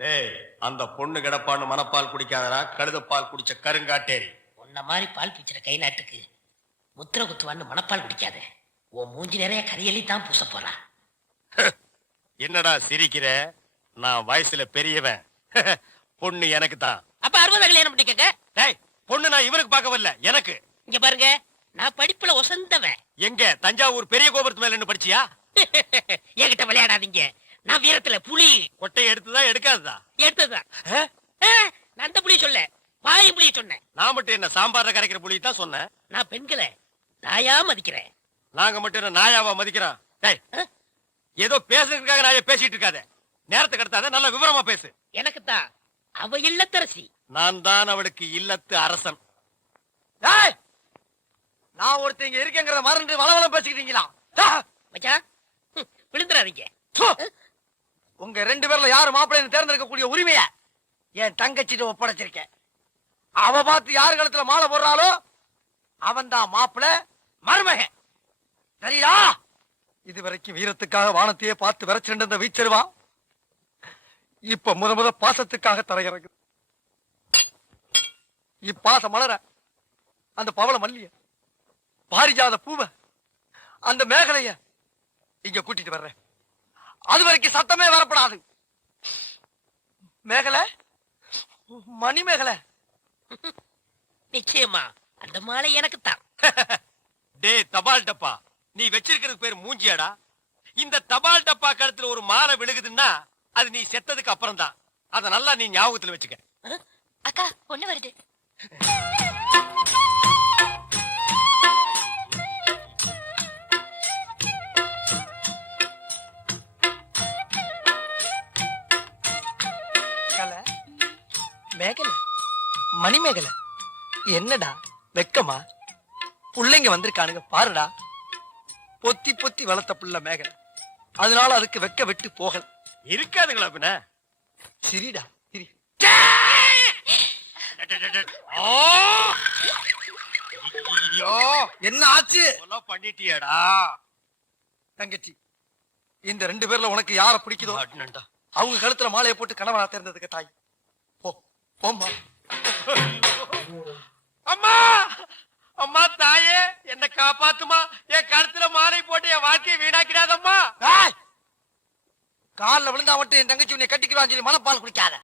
டேய், அந்த பொண்ணு கிடப்பான்னு மனப்பால் குடிக்காதடா, கழுதப்பால் குடிச்ச கருங்காட்டேரி. உன்ன மாதிரி பால் பிச்சுற கை நாட்டுக்கு முத்திர குத்துவான்னு மனப்பால் குடிக்காத. உன் மூஞ்சி நிறைய கரியலி தான் பூச போறா. என்னடா சிரிக்கிற? நான் வயசுல பெரியவன். பொண்ணு எனக்கு தான். அப்ப 60 கல்யாணம் பண்ணிக்கங்க. டேய், பொண்ணு நான் இவனுக்கு பார்க்க வரல, எனக்கு. இங்க பாருங்க, நான் படிப்புல ஒசந்தவன். எங்க தஞ்சாவூர் பெரிய கோபுரத்து மேல நின்னு படிச்சியா? என்கிட்ட விளையாடாதீங்க. நான் வீரத்துல புலி. கொட்டையை எடுத்துதா எடுக்காததா? எடுத்ததுதான். நான் அந்த புலிய சொல்ல, பாய் புலிய சொன்னேன். நான் மட்டும் என்ன சாம்பார்ல கரைக்கிற புலி தான் சொன்னேன். நான் பெண்களை நாயா மதிக்கிறேன். நாங்க மட்டும் என்ன நாயாவா மதிக்கிறோம்? டேய், ஏதோ பேசுறதுக்காக நாய பேசிட்டு இருக்காத. நேரத்தை கடத்தாத, நல்ல விவரமா பேசு. எனக்கு தான் அவ இல்லத்தரசி. நான் தான் அவளுக்கு இல்லத்து அரசன். டேய், நான் ஒருத்தங்க இருக்கேங்கிறத மறந்து வளவளம் பேசிக்கிட்டீங்களா? மச்சான், விழுந்துடாதீங்க. உங்க 2 பேர்ல யாரு மாப்பிள்ளைன்னு தேர்ந்தெடுக்கக்கூடிய உரிமைய என் தங்கச்சிட்டு ஒப்படைச்சிருக்கேன். அவ பார்த்து யாரு கழுத்துல மாலை போடுறாளோ அவன் தான் மாப்பிள்ள மருமகன். சரியா? இதுவரைக்கும் வீரத்துக்காக வானத்தையே பார்த்து விரைச்சிட்டு இருந்த வீச்சருவா இப்ப முத பாசத்துக்காக தரையிறங்குது. இப்பாசம் மலர அந்த பவள மல்லிய, பாரிஜாத பூவ, அந்த மேகலைய இங்க கூட்டிட்டு வர்றேன். அது வரைக்கும் சத்தமே வரப்படாது. மேகலை, மணி மேகலை. நிச்சயமா அந்த மாலை எனக்கு தான். டே தபால் டப்பா, நீ வச்சிருக்கிறது பேர் மூஞ்சியாடா? இந்த தபால் டப்பா கழுத்துல ஒரு மாலை விழுகுதுன்னா அது நீ செத்ததுக்கு அப்புறம் தான். அத நல்லா நீ ஞாபகத்துல வச்சுக்க. அக்கா பொண்ணு வருது. மேகலை, மணி மேகலை, என்னடா வெக்கமா? புள்ளைங்க வந்திருக்கானுங்க பாருடா. பொத்தி பொத்தி வளர்த்த புள்ள மேகலை, அதனால அதுக்கு வெக்க விட்டு போகல. இருக்காதுங்களா பின்ன? சிரிடா சிரி. என்ன ஆச்சு? பண்ணிட்டியாடா தங்கச்சி, இந்த 2 பேர்ல உனக்கு யார பிடிக்குதோ அவங்க கழுத்துல மாலையை போட்டு கணவனா தேர்ந்ததுக்கு தாய். போ போம்மா. அம்மா, அம்மா தாயே, என்ன காப்பாத்துமா. என் கழுத்துல மாலை போட்டு என் வாழ்க்கையை வீணாக்கிடாதம்மா. காலில் விழுந்தா மட்டும் என் தங்கச்சி உன்னை கட்டிக்கிறான்னு சொல்லி மனப்பால் குடிக்காத.